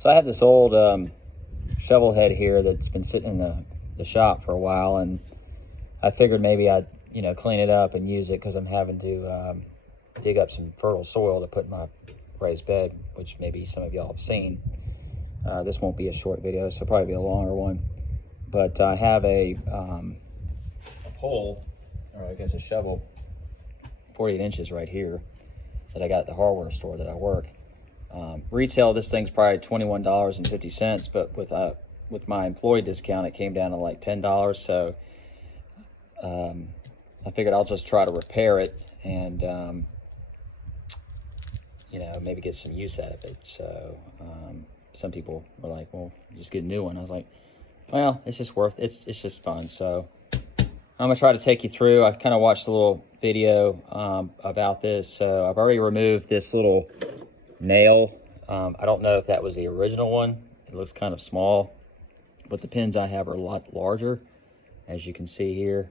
So I have this old shovel head here that's been sitting in the shop for a while, and I figured maybe I'd clean it up and use it because I'm having to dig up some fertile soil to put in my raised bed, which maybe some of y'all have seen. This won't be a short video, so it'll probably be a longer one. But I have a pole, or I guess a shovel, 48 inches right here that I got at the hardware store that I work. Retail, this thing's probably $21.50, but with my employee discount, it came down to like $10. So I figured I'll just try to repair it and maybe get some use out of it. So some people were like, "Well, just get a new one." I was like, "Well, it's just fun." So I'm gonna try to take you through. I kind of watched a little video about this. So I've already removed this little nail. I don't know if that was the original one. It looks kind of small, but the pins I have are a lot larger, as you can see here.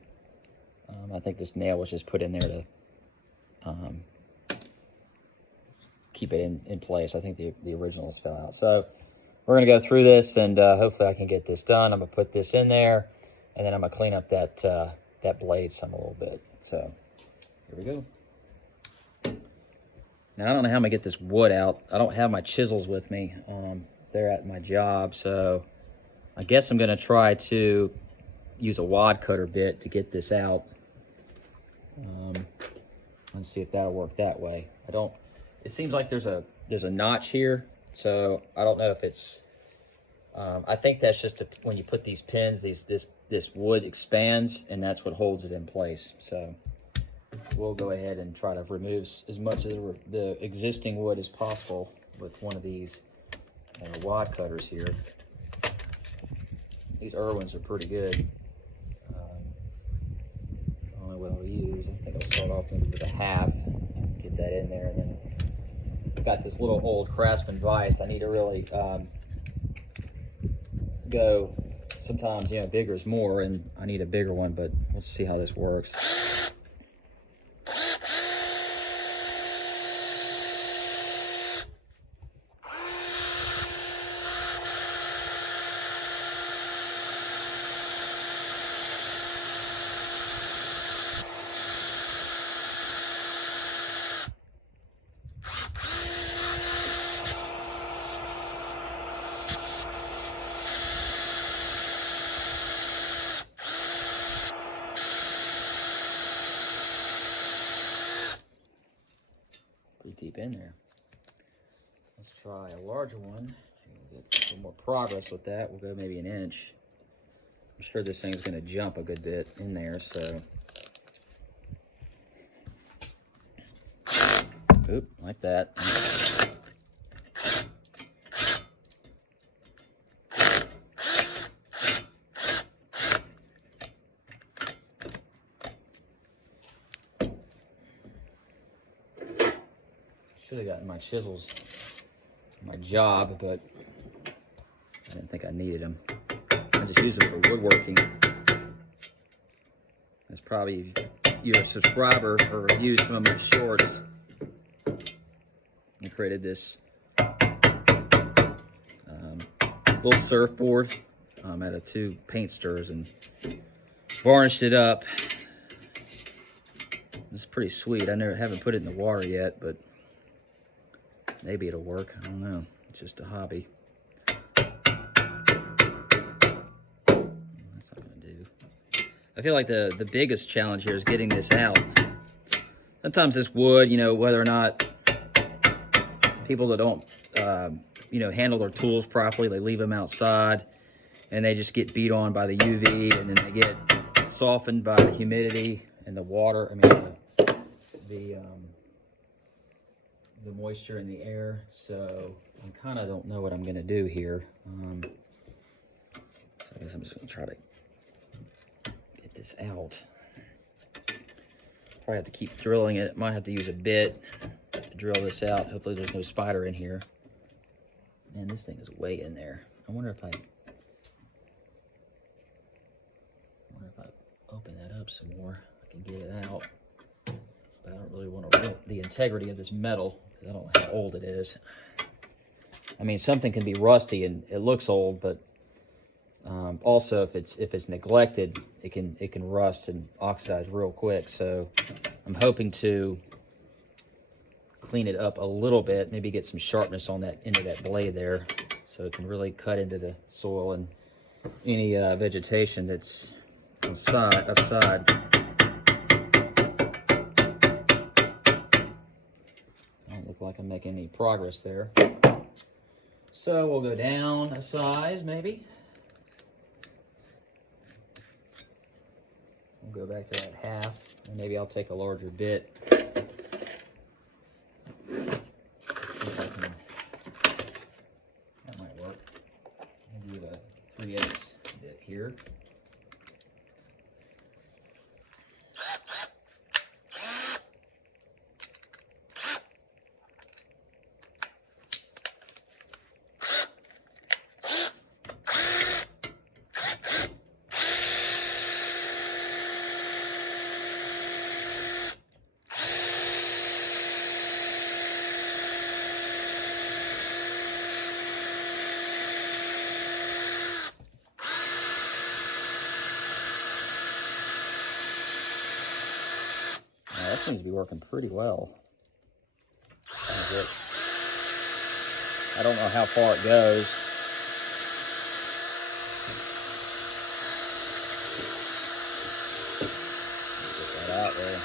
I think this nail was just put in there to keep it in place. I think the originals fell out. So we're gonna go through this, and hopefully I can get this done. I'm gonna put this in there, and then I'm gonna clean up that blade some a little bit. So here we go. Now I don't know how I'm gonna get this wood out. I don't have my chisels with me. They're at my job, so I guess I'm gonna try to use a wad cutter bit to get this out. Let's see if that'll work that way. It seems like there's a notch here, so I don't know if it's, I think that's just when you put these pins, this wood expands, and that's what holds it in place. So we'll go ahead and try to remove as much of the existing wood as possible with one of these wad cutters here. These Irwins are pretty good. I don't know what I'll use. I think I'll start off maybe with a half, get that in there, and then I've got this little old Craftsman vise. I need to really go. Sometimes, bigger is more, and I need a bigger one, but let's see how this works. Pretty deep in there. Let's try a larger one. We'll get a little more progress with that. We'll go maybe an inch. I'm sure this thing's going to jump a good bit in there, so. Oop, like that. Should have gotten my chisels for my job, but I didn't think I needed them. I just use them for woodworking. That's probably, if you're a subscriber or reviewed some of my shorts, I created this little surfboard out of 2 paint stirrers and varnished it up. It's pretty sweet. I haven't put it in the water yet, but maybe it'll work. I don't know. It's just a hobby. That's not gonna do. I feel like the biggest challenge here is getting this out. Sometimes this wood, whether or not people that don't, handle their tools properly, they leave them outside, and they just get beat on by the UV, and then they get softened by the humidity and the water. I mean, the moisture in the air. So I kind of don't know what I'm gonna do here. So I guess I'm just gonna try to get this out. Probably have to keep drilling it. Might have to use a bit to drill this out. Hopefully there's no spider in here. Man, this thing is way in there. I wonder if I open that up some more, I can get it out. But I don't really want to ruin the integrity of this metal, because I don't know how old it is. I mean, something can be rusty and it looks old, but also if it's neglected, it can rust and oxidize real quick. So I'm hoping to clean it up a little bit, maybe get some sharpness on that end of that blade there, so it can really cut into the soil and any vegetation that's upside. Don't look like I'm making any progress there. So we'll go down a size, maybe. We'll go back to that half, and maybe I'll take a larger bit. That might work. I'll do a 3/8 bit here. That seems to be working pretty well. I don't know how far it goes. Get that out there.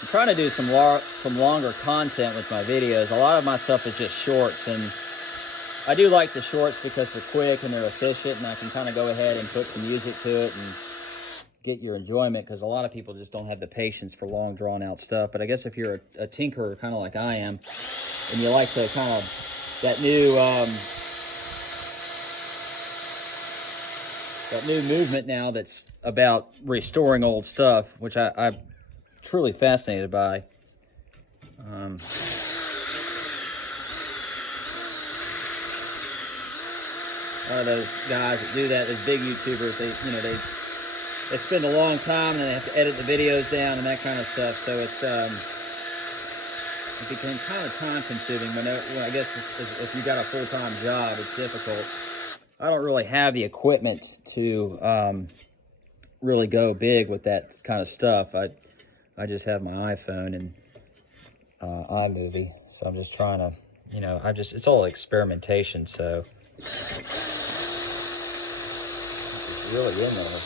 I'm trying to do some longer content with my videos. A lot of my stuff is just shorts, and I do like the shorts because they're quick and they're efficient, and I can kind of go ahead and put some music to it and get your enjoyment, because a lot of people just don't have the patience for long, drawn-out stuff. But I guess if you're a tinkerer, kind of like I am, and you like to kind of, that new movement now that's about restoring old stuff, which I'm truly fascinated by. A lot of those guys that do that, those big YouTubers, they spend a long time and they have to edit the videos down and that kind of stuff. So it became kind of time consuming. When I guess if you got a full-time job, it's difficult. I don't really have the equipment to really go big with that kind of stuff. I just have my iPhone and iMovie, so I'm just trying to, it's all experimentation. So it's really in there.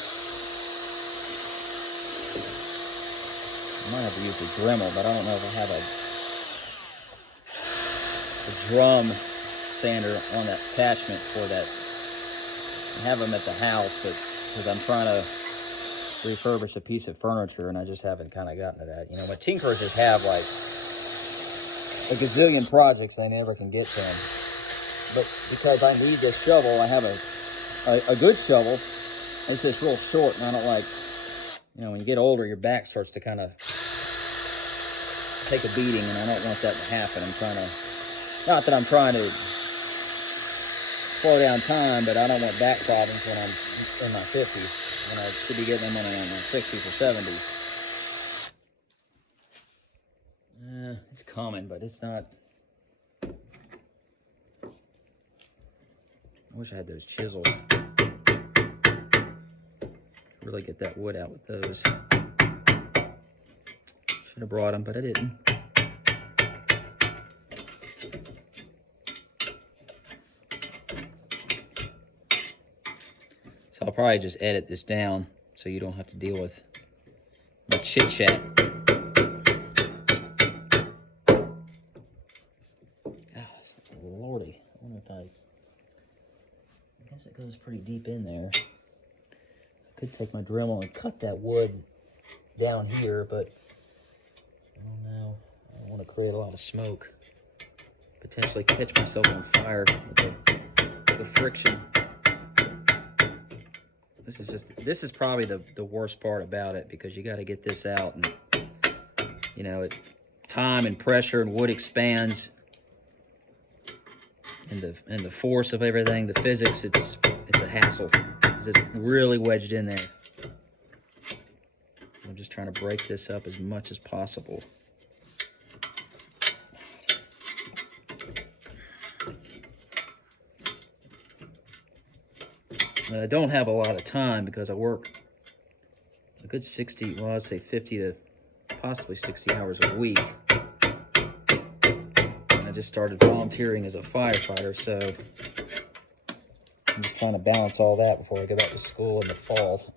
I might have to use a Dremel, but I don't know if I have a drum sander on that attachment for that. I have them at the house, but because I'm trying to refurbish a piece of furniture, and I just haven't kind of gotten to that. My tinkerers just have like a gazillion projects they never can get to them. But because I need this shovel, I have a good shovel. It's just real short, and I don't like, when you get older, your back starts to kind of take a beating, and I don't want that to happen. Not that I'm trying to slow down time, but I don't want back problems when I'm in my 50s, when I should be getting them when I'm in my 60s or 70s. It's common, but it's not. I wish I had those chisels. Really get that wood out with those. Should have brought them, but I didn't. So I'll probably just edit this down so you don't have to deal with my chit chat. Oh, lordy. I wonder if I guess it goes pretty deep in there. I could take my Dremel and cut that wood down here, but I don't know. I don't want to create a lot of smoke. Potentially catch myself on fire with the friction. This is probably the worst part about it, because you got to get this out, and time and pressure, and wood expands, and the force of everything, the physics, it's a hassle. It's really wedged in there. just trying to break this up as much as possible. And I don't have a lot of time because I work a good 60, well, I'd say 50 to possibly 60 hours a week. And I just started volunteering as a firefighter, so I'm just trying to balance all that before I go back to school in the fall.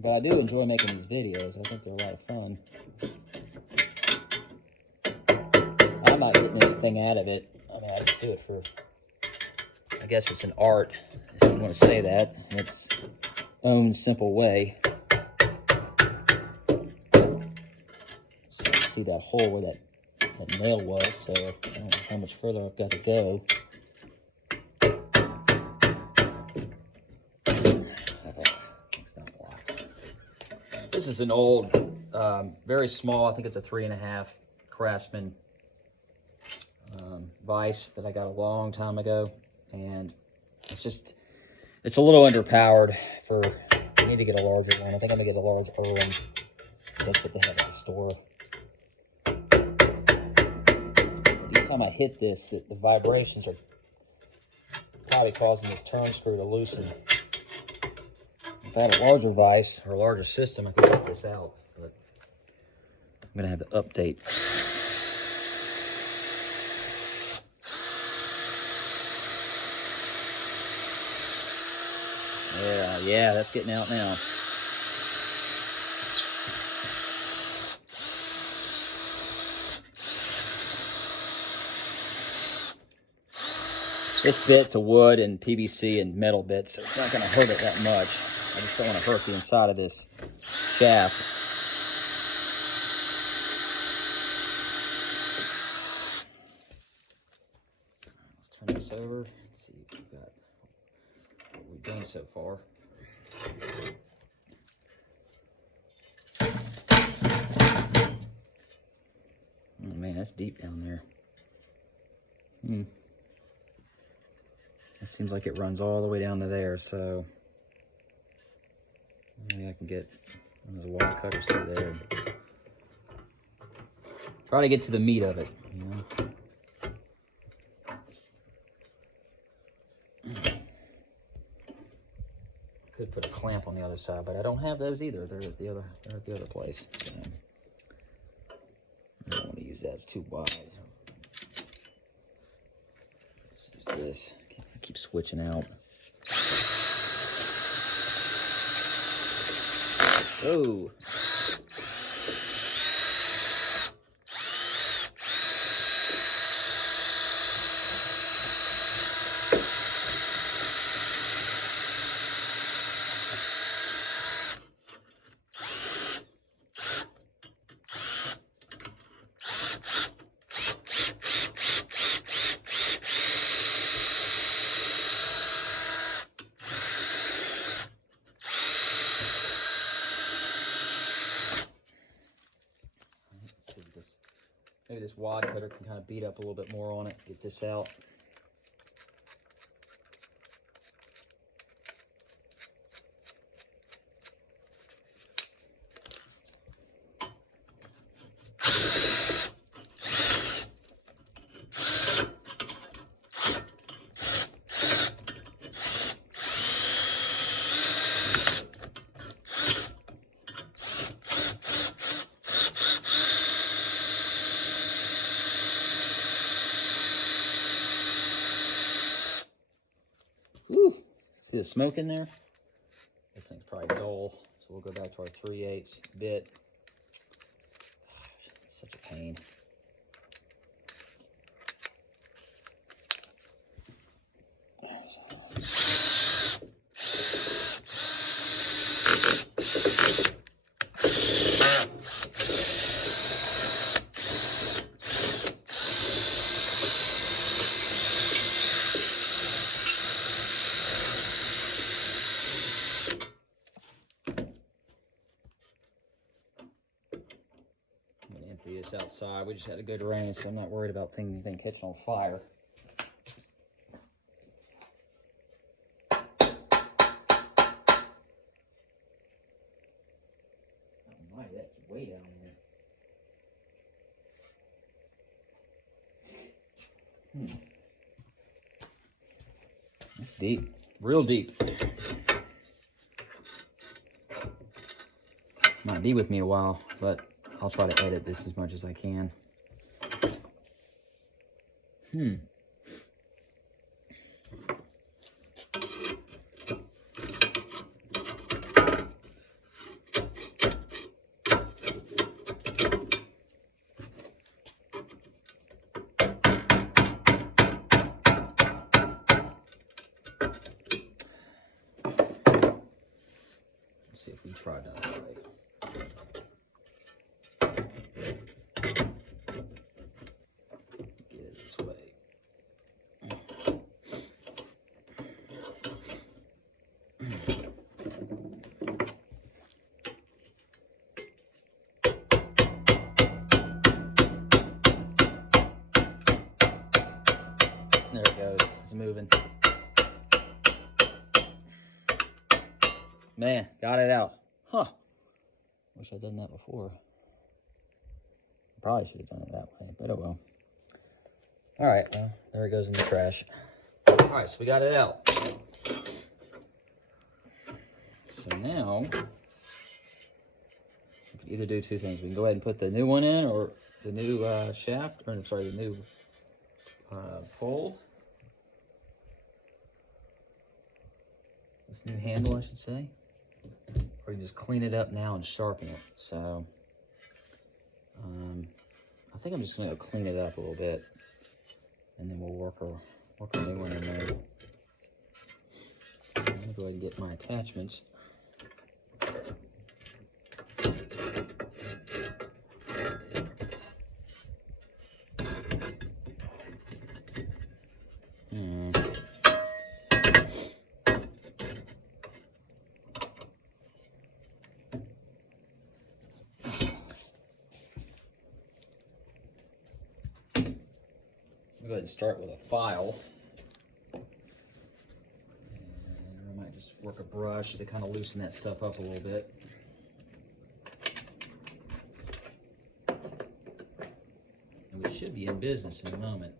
But I do enjoy making these videos. I think they're a lot of fun. I'm not getting anything out of it. I mean, I just do it for, I guess it's an art, if you want to say that, in its own simple way. So you see that hole where that nail was, so I don't know how much further I've got to go. This is an old, very small, I think it's a 3.5 Craftsman vise that I got a long time ago, and it's a little underpowered for, I need to get a larger one. I think I'm gonna get a large Irwin. That's what they have at the store. Each time I hit this, the vibrations are probably causing this turn screw to loosen. If I had a larger vise or a larger system, I could get this out, but I'm gonna have to update. Yeah, that's getting out now. This bit's a wood and PVC and metal bit, so it's not going to hurt it that much. I just don't want to hurt the inside of this shaft. Let's turn this over and see what we've done so far. Oh man, that's deep down there. It seems like it runs all the way down to there, so maybe I can get one of those wire cutters through there. Try to get to the meat of it, you know. Could put a clamp on the other side, but I don't have those either. They're at the other place. So I don't want to use that. It's too wide. Just use this. I keep switching out. Oh. Maybe this wad cutter can kind of beat up a little bit more on it, get this out. Whew. See the smoke in there? This thing's probably dull, so we'll go back to our 3/8 bit. Such a pain. This outside. We just had a good rain, so I'm not worried about anything catching on fire. It's deep, real deep. Might be with me a while, but I'll try to edit this as much as I can. Let's see if we try that way. Get it this way. There it goes. It's moving. Man, got it out. Huh. Wish I'd done that before. Probably should have done it that way, but oh well. All right, well, there it goes in the trash. All right, so we got it out. So now, we could either do two things. We can go ahead and put the new one in, or the new shaft, or I'm sorry, the new pole. This new handle, I should say. Or you can just clean it up now and sharpen it. So, I think I'm just gonna go clean it up a little bit, and then we'll work our new one in there. I'm gonna go ahead and get my attachments. Go ahead and start with a file. And I might just work a brush to kind of loosen that stuff up a little bit. And we should be in business in a moment.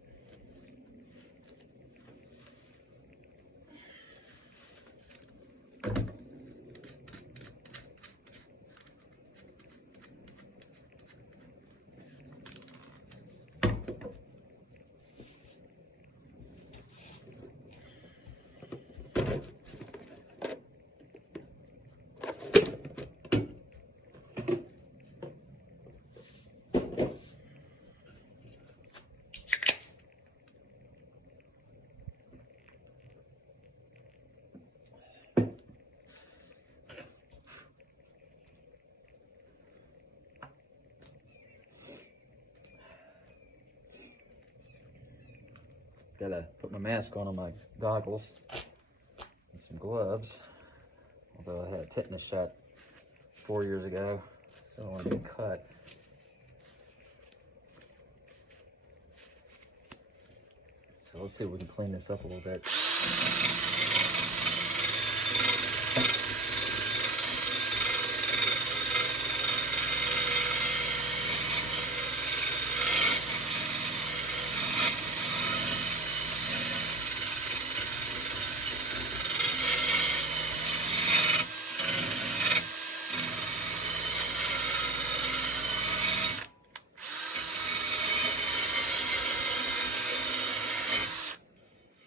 Gotta put my mask on my goggles and some gloves. Although I had a tetanus shot 4 years ago, so I don't want to get cut. So let's see if we can clean this up a little bit.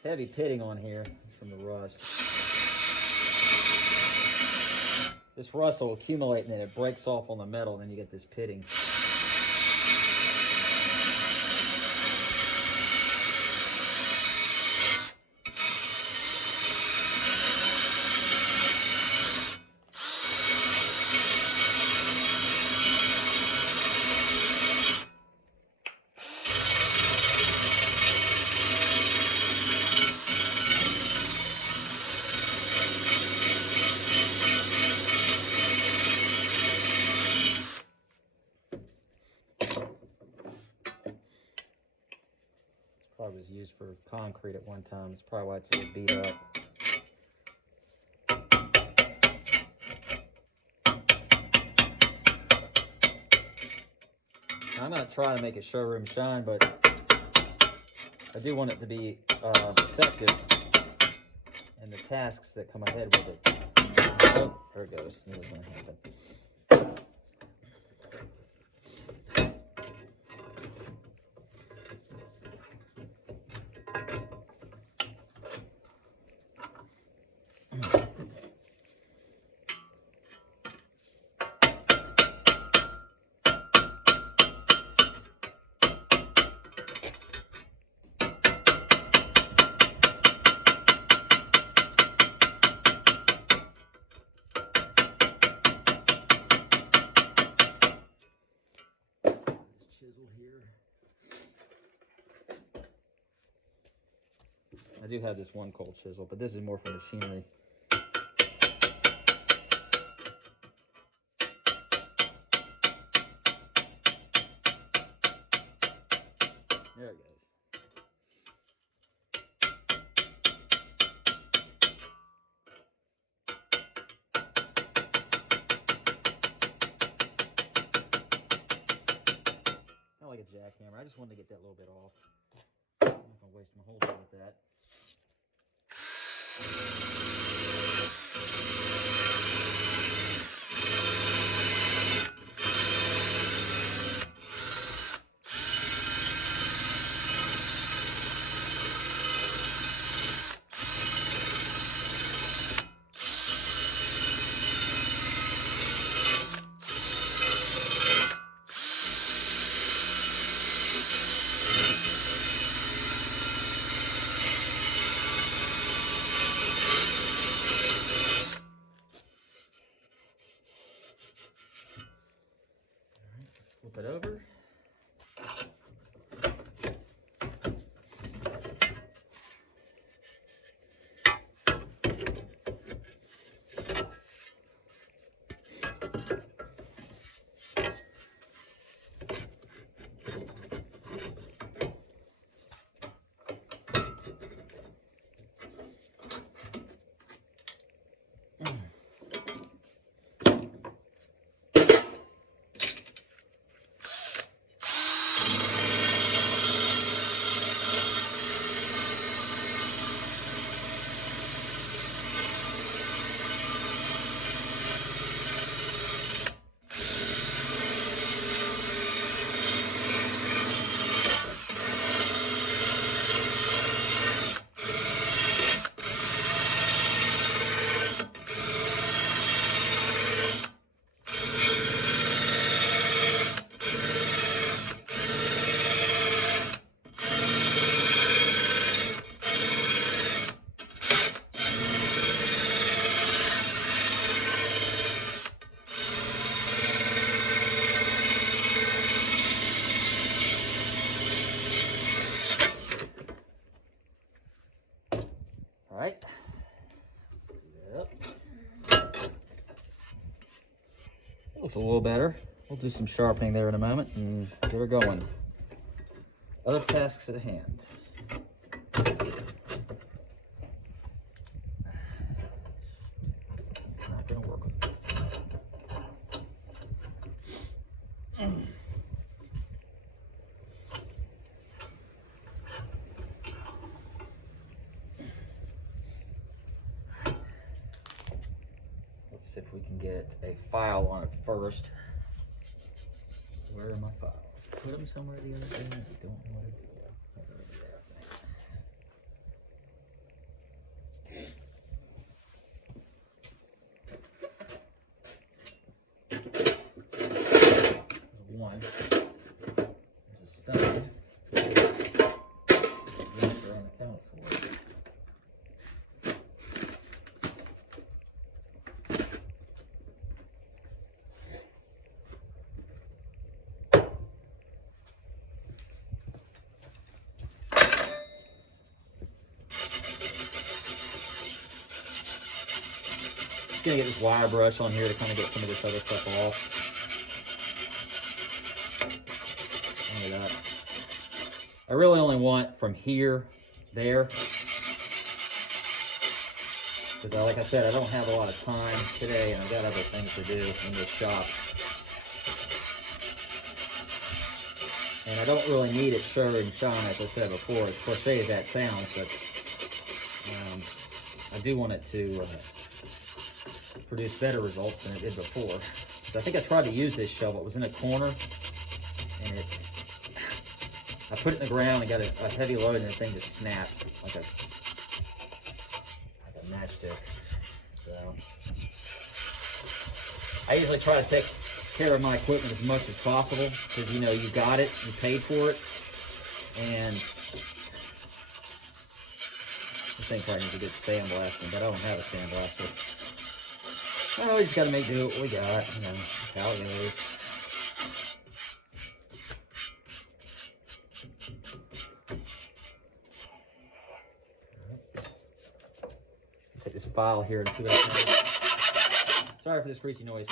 Heavy pitting on here from the rust. This rust will accumulate and then it breaks off on the metal, and then you get this pitting. Probably was used for concrete at one time. That's probably why it's a little beat up. I'm not trying to make a showroom shine, but I do want it to be effective in the tasks that come ahead with it. Oh, there it goes. Knew it was going to happen. Chisel here. I do have this one cold chisel, but this is more for machinery. There it goes. Kind of like a jackhammer. I just wanted to get that little bit off. I'm not going to waste my whole day with that. Flip it over. Alright. Yep. Looks a little better. We'll do some sharpening there in a moment and get her going. Other tasks at hand. Not gonna work. See if we can get a file on it first. Where are my files? Put them somewhere the other day. I don't want to. There's one. There's a stud. They're unaccounted for. Just gonna get this wire brush on here to kind of get some of this other stuff off. Look at that. I really only want from here, there. Because like I said, I don't have a lot of time today and I've got other things to do in this shop. And I don't really need it sure and shine, as I said before. It crochets that sounds, but I do want it to produce better results than it did before. So I think I tried to use this shovel. It was in a corner, and I put it in the ground and got a heavy load, and the thing just snapped like a matchstick. So I usually try to take care of my equipment as much as possible because, you know, you got it, you paid for it, and this thing probably needs a good sandblasting, but I don't have a sandblaster. Well, we just got to make do what we got, you know, that's how it goes. Take this file here and see what I can. Sorry for the screechy noise.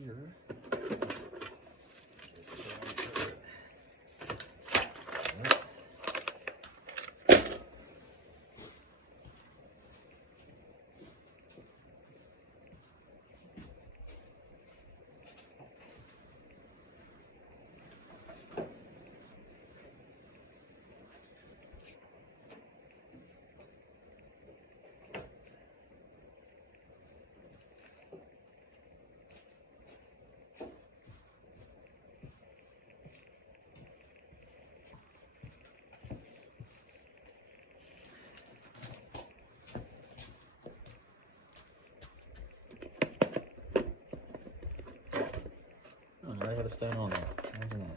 Here. I have a stone on there. Imagine that.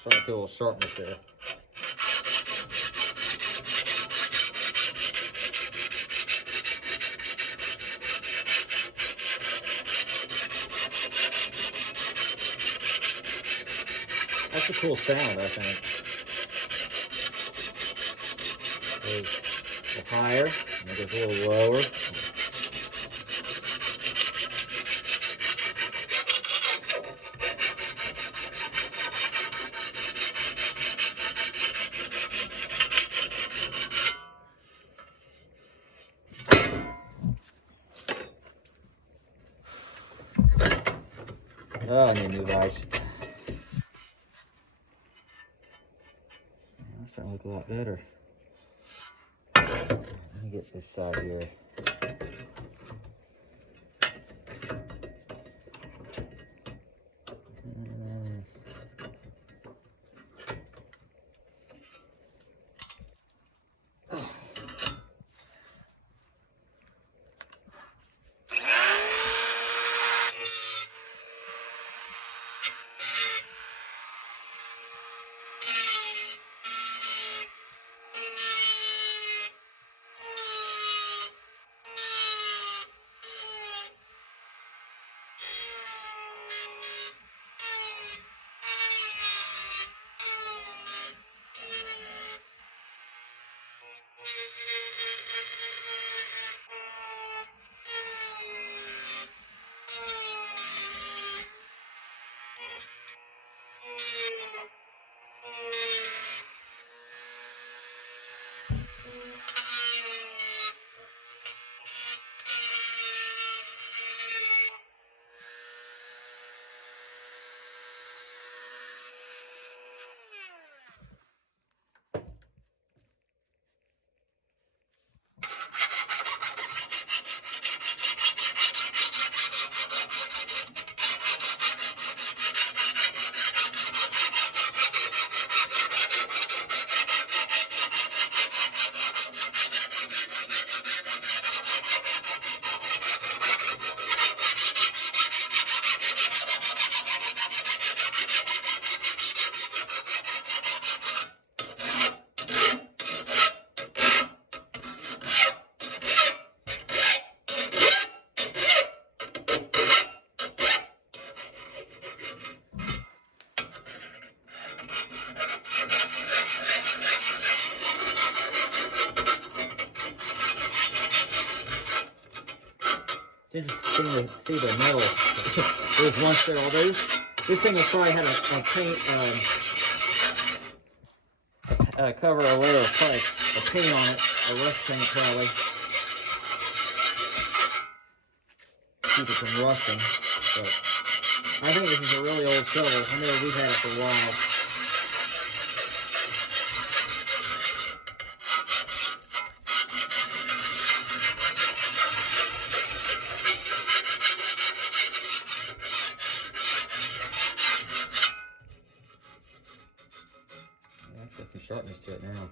Starting to feel a little sharpness there. That's a cool sound, I think. Goes a little higher, and it goes a little lower. Oh, I need a new vise. That's starting to look a lot better. Let me get this side here. It's interesting to see the metal. There's once there, although this thing has probably had a paint cover, a layer of probably a paint on it, a rust paint probably. Keep it from rusting. But I think this is a really old shovel. I know we've had it for a while. That's got some sharpness to it now.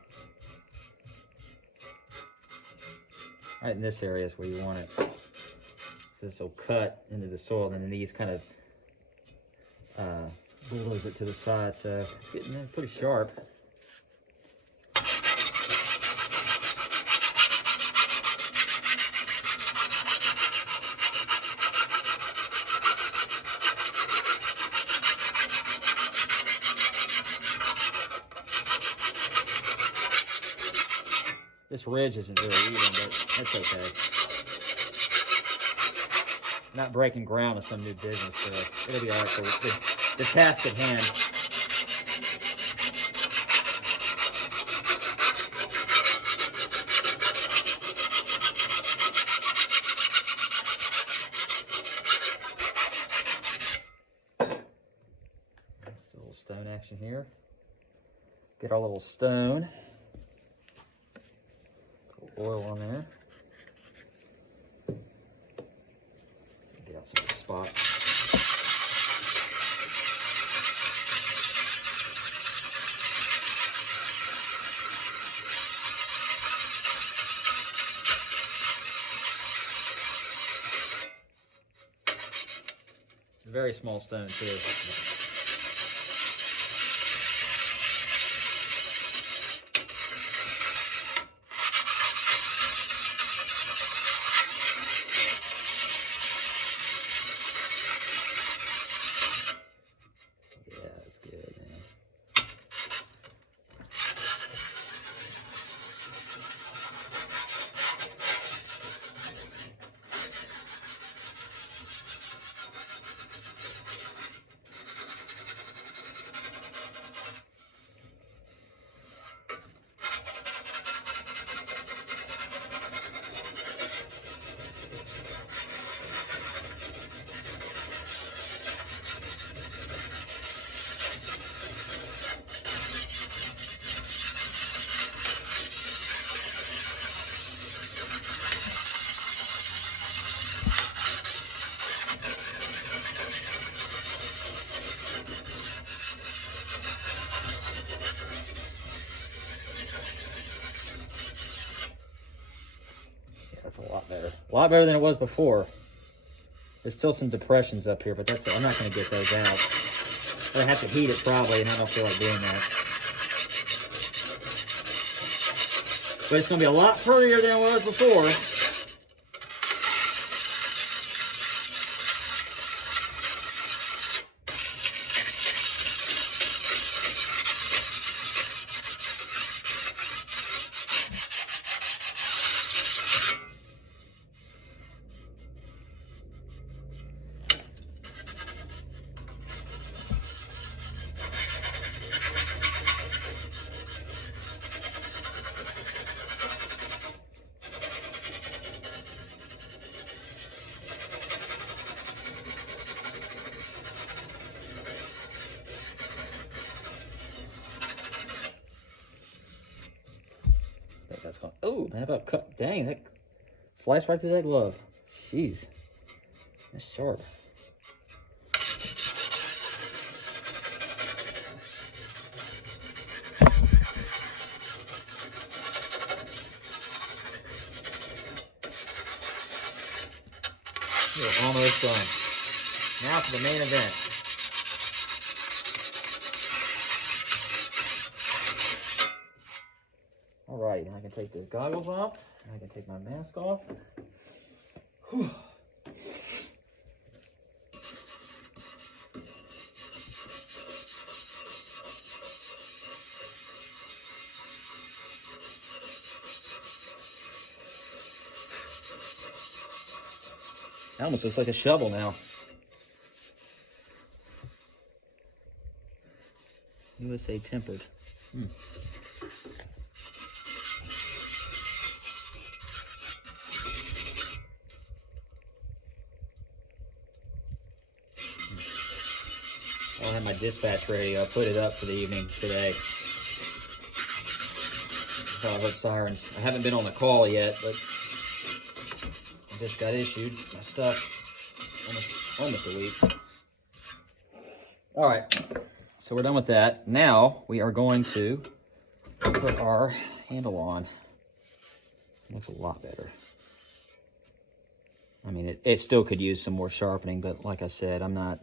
Right in this area is where you want it. So this will cut into the soil, and then these kind of bulldoze it to the side. So it's getting pretty sharp. This ridge isn't very even, but that's okay. Not breaking ground is some new business, so it'll be all right for the task at hand. Just a little stone action here. Get our little stone. Oil on there. Get out some of the spots. Very small stone too. A lot better than it was before. There's still some depressions up here, but that's it. I'm not going to get those out. I have to heat it probably, and I don't feel like doing that. But it's going to be a lot prettier than it was before. That's gone. Oh, man, about cut. Dang, that sliced right through that glove. Jeez. That's sharp. We're almost done. Now for the main event. All right, I can take the goggles off. I can take my mask off. Whew. That almost looks like a shovel now. USA tempered. I'll have my dispatch ready. I'll put it up for the evening today. I heard sirens. I haven't been on the call yet, but I just got issued my stuff almost a week. All right, so we're done with that. Now we are going to put our handle on. It looks a lot better. I mean, it still could use some more sharpening, but like I said, I'm not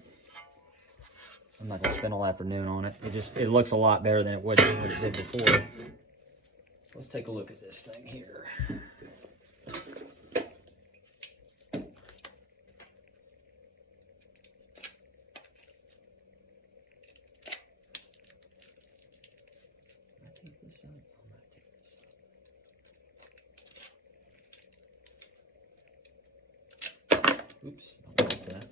gonna spend all afternoon on it. It looks a lot better than what it did before. Let's take a look at this thing here. Oops, I lost that.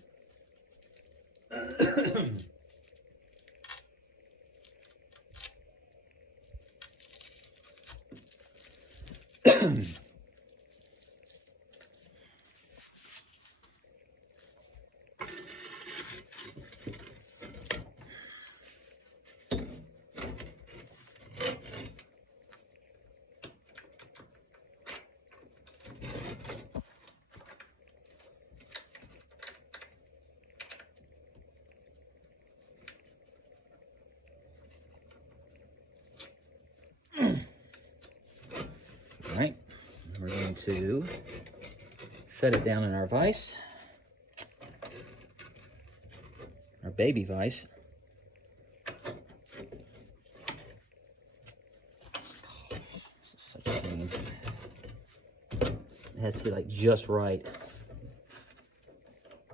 All right, we're going to set it down in our vise, our baby vise. This is such a pain. It has to be like just right.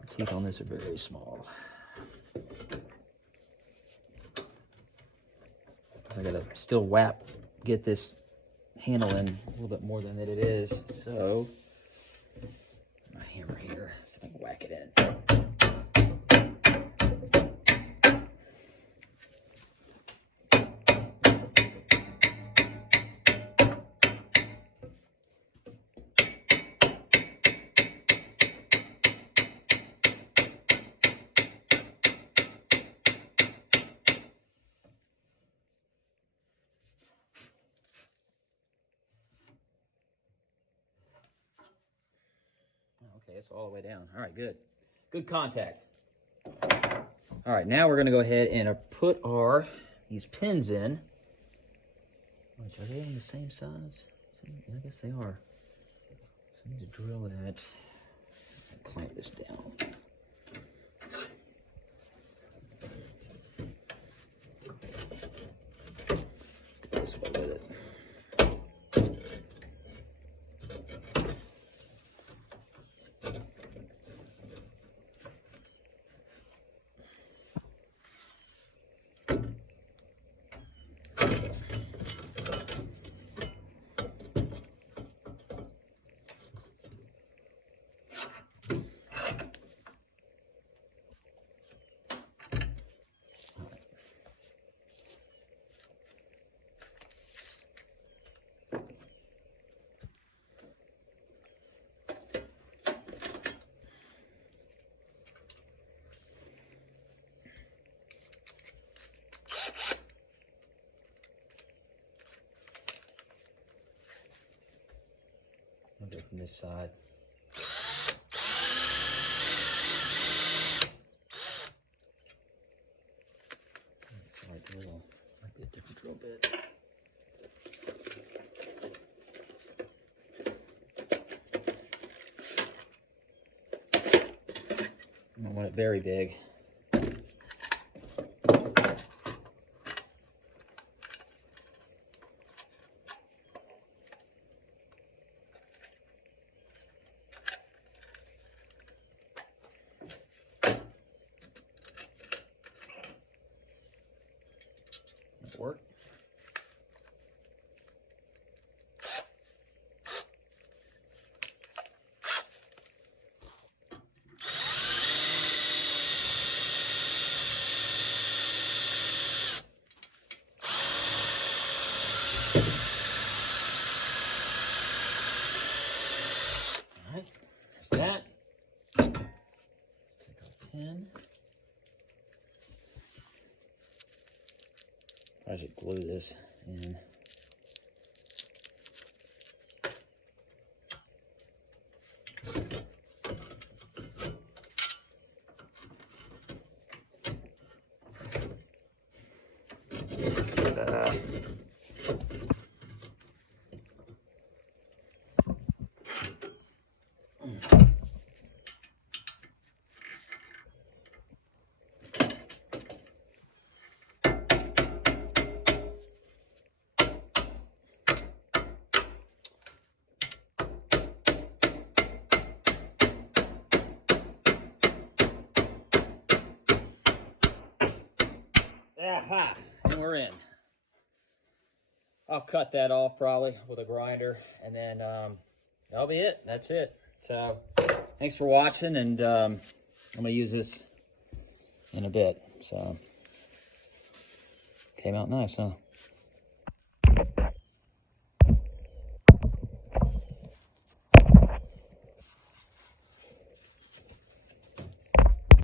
The teeth on this are very small. I gotta still get this handle in a little bit more than it is. So, my hammer here, so I can whack it in. Okay, it's all the way down. All right, good. Good contact. All right, now we're going to go ahead and put these pins in. Which, are they in the same size? I guess they are. So need to drill that. Clamp this down. Let's get this way with it. I'll go from this side. That's the right drill. Might be a different drill bit. I don't want it very big. Work. All right, there's that. Let's take our pen. I should glue this in. Aha, and we're in. I'll cut that off probably with a grinder, and then that'll be it. That's it. So thanks for watching, and I'm gonna use this in a bit. So came out nice, huh?